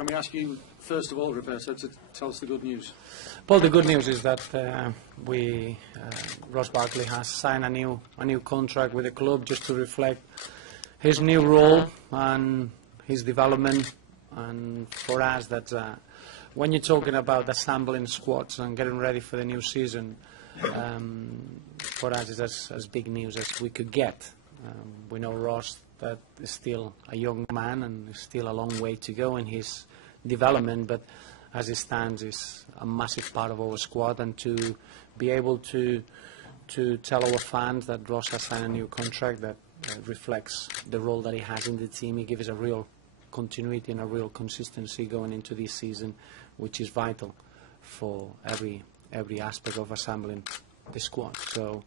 Can we ask you, first of all, Roberto, to tell us the good news? Well, the good news is that Ross Barkley has signed a new contract with the club just to reflect his new role and his development. And for us, that's when you're talking about assembling squads and getting ready for the new season, for us it's as big news as we could get. We know Ross that is still a young man and is still a long way to go in his development, but as it stands is a massive part of our squad, and to be able to tell our fans that Ross has signed a new contract that reflects the role that he has in the team. He gives us a real continuity and a real consistency going into this season, which is vital for every aspect of assembling the squad. So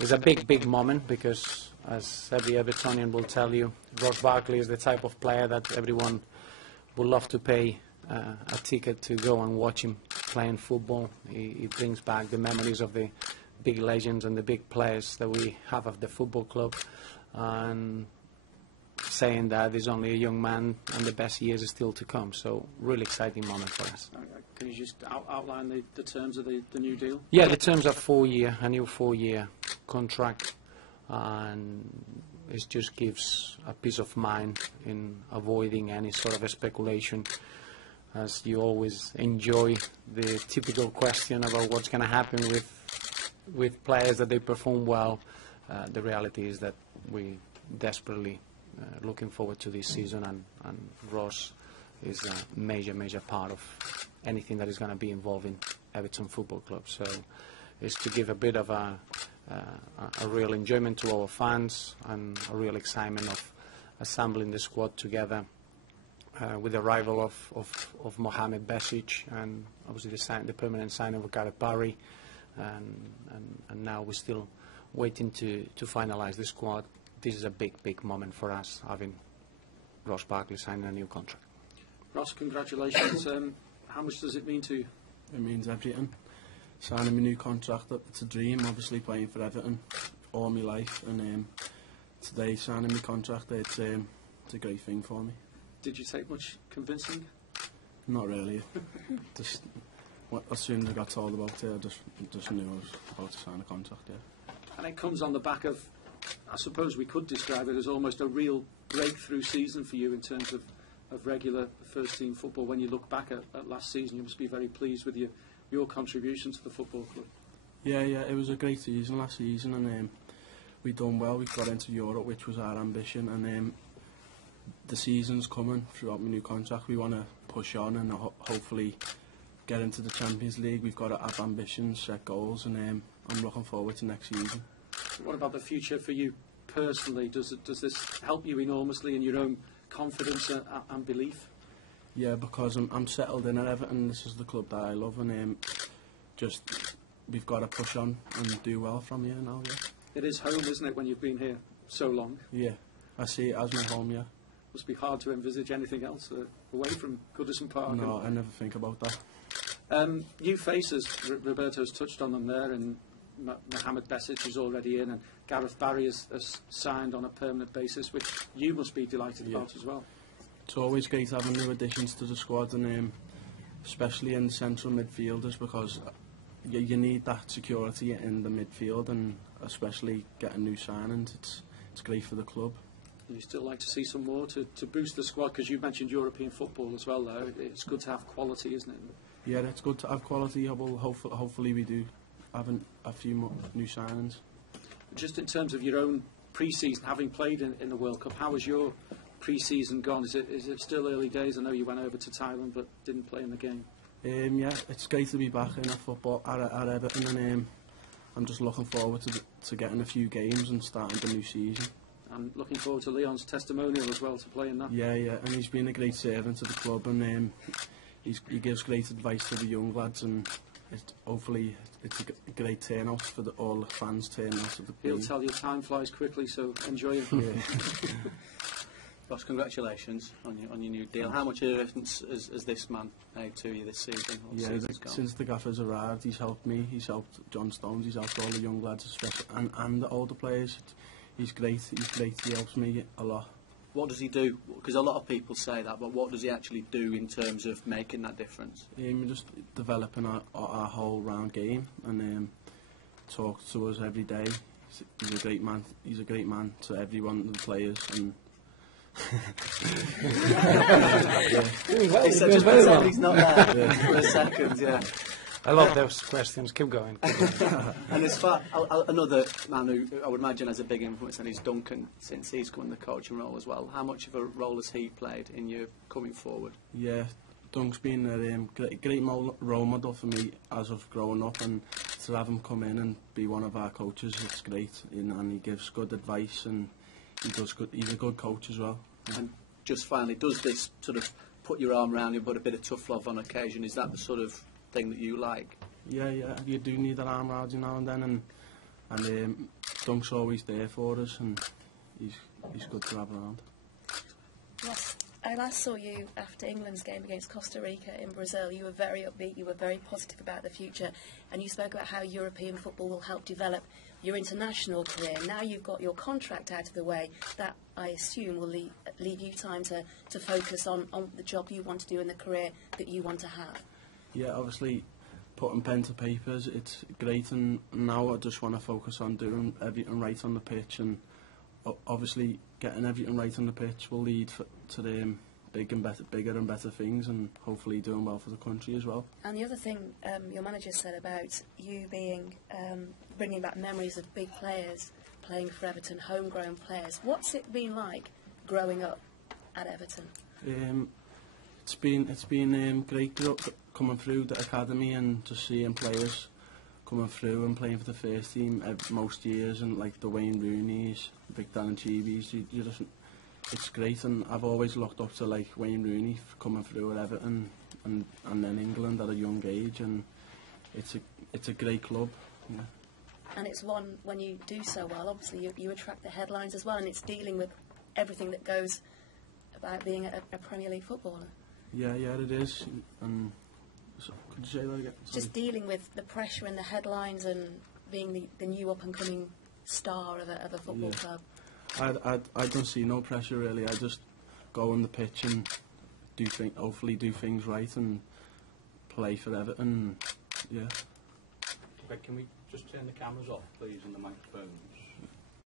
it's a big moment, because as every Evertonian will tell you, Ross Barkley is the type of player that everyone would love to pay a ticket to go and watch him playing football. He brings back the memories of the big legends and the big players that we have of the football club, and saying that he's only a young man and the best years are still to come. So really exciting moment for us. Can you just outline the terms of the new deal? Yeah, the terms are a new 4-year contract, and it just gives a peace of mind in avoiding any sort of speculation, as you always enjoy the typical question about what's going to happen with players that they perform well. The reality is that we desperately looking forward to this season, and Ross is a major part of anything that is going to be involving Everton Football Club. So it's to give a bit of a real enjoyment to our fans and a real excitement of assembling the squad together with the arrival of Mohamed Besic, and obviously the permanent signing of Gareth Barry, and now we're still waiting to finalise the squad. This is a big moment for us, having Ross Barkley signing a new contract. Ross, congratulations. How much does it mean to you? It means everything. Signing my new contract, it's a dream, obviously playing for Everton all my life, and today signing my contract, it's a great thing for me. Did you take much convincing? Not really. Just as soon as I got told about it, I just knew I was about to sign a contract. Yeah. And it comes on the back of, I suppose we could describe it as almost a real breakthrough season for you in terms of regular first-team football. When you look back at last season, you must be very pleased with your contribution to the football club. Yeah, it was a great season last season, and we done well. We got into Europe, which was our ambition, and the season's coming throughout my new contract. We want to push on and hopefully get into the Champions League. We've got to have ambitions, set goals, and I'm looking forward to next season. What about the future for you personally? Does this help you enormously in your own confidence and belief? Yeah, because I'm settled in at Everton. This is the club that I love, and just we've got to push on and do well from here now. Yeah. It is home, isn't it, when you've been here so long? Yeah, I see it as my home. Yeah. Must be hard to envisage anything else away from Goodison Park. No, I never think about that. New faces, Roberto's touched on them there, and Mohamed Besic is already in, and Gareth Barry has signed on a permanent basis, which you must be delighted about as well. It's always great having new additions to the squad, and especially in the central midfielders, because you need that security in the midfield, and especially getting new signings. It's great for the club. You still like to see some more to boost the squad, because you mentioned European football as well, though. It's good to have quality, isn't it? Yeah, it's good to have quality. Hopefully we do have a few more new signings. Just in terms of your own pre-season, having played in the World Cup, how has your pre-season gone? Is it still early days? I know you went over to Thailand but didn't play in the game. Yeah, it's great to be back in football at Everton, and I'm just looking forward to getting a few games and starting the new season. And looking forward to Leon's testimonial as well, to play in that. Yeah, and he's been a great servant to the club, and he gives great advice to the young lads, and hopefully it's a great turnout for all the fans turning out to the game. He'll tell you time flies quickly, so enjoy it. Yeah. Ross, congratulations on your new deal. How much of a difference has this man made to you this season? Yeah, since the gaffer's arrived, he's helped me, he's helped John Stones, he's helped all the young lads, especially, and the older players. He's great, he helps me a lot. What does he do? Because a lot of people say that, but what does he actually do in terms of making that difference? Just developing our whole round game and talk to us every day. He's a great man. He's a great man to everyone, the players. And He said just pretend he's not there for a second. Yeah. I love those questions. Keep going. And as far another man who I would imagine has a big influence on is Duncan, since he's come in the coaching role as well. How much of a role has he played in you coming forward? Yeah, Dunk's been a great role model for me as of growing up, and to have him come in and be one of our coaches, it's great. And he gives good advice, and he's a good coach as well. And just finally, does this sort of put your arm around you, but a bit of tough love on occasion? Is that the sort of thing that you like? Yeah, you do need an arm around you now and then, and Dunk's always there for us, and he's good to have around. Ross, I last saw you after England's game against Costa Rica in Brazil. You were very upbeat, you were very positive about the future, and you spoke about how European football will help develop your international career. Now you've got your contract out of the way, that I assume will leave you time to focus on the job you want to do and the career that you want to have. Yeah, obviously putting pen to papers, it's great, and now I just want to focus on doing everything right on the pitch, and obviously getting everything right on the pitch will lead to the bigger and better things, and hopefully doing well for the country as well. And the other thing your manager said about you being bringing back memories of big players playing for Everton, homegrown players. What's it been like growing up at Everton? It's been great coming through the academy and just seeing players coming through and playing for the first team most years, and like the Wayne Rooney's, Victor and Chibi's. It's great, and I've always looked up to like Wayne Rooney coming through at Everton and then England at a young age, and it's a great club. Yeah. And it's one, when you do so well, obviously you attract the headlines as well, and it's dealing with everything that goes about being a Premier League footballer. Yeah, it is. And so, could you say that again? Sorry. Just dealing with the pressure and the headlines and being the new up-and-coming star of a football club. I don't see no pressure really. I just go on the pitch and hopefully do things right and play for Everton. Yeah. But can we just turn the cameras off, please, and the microphones?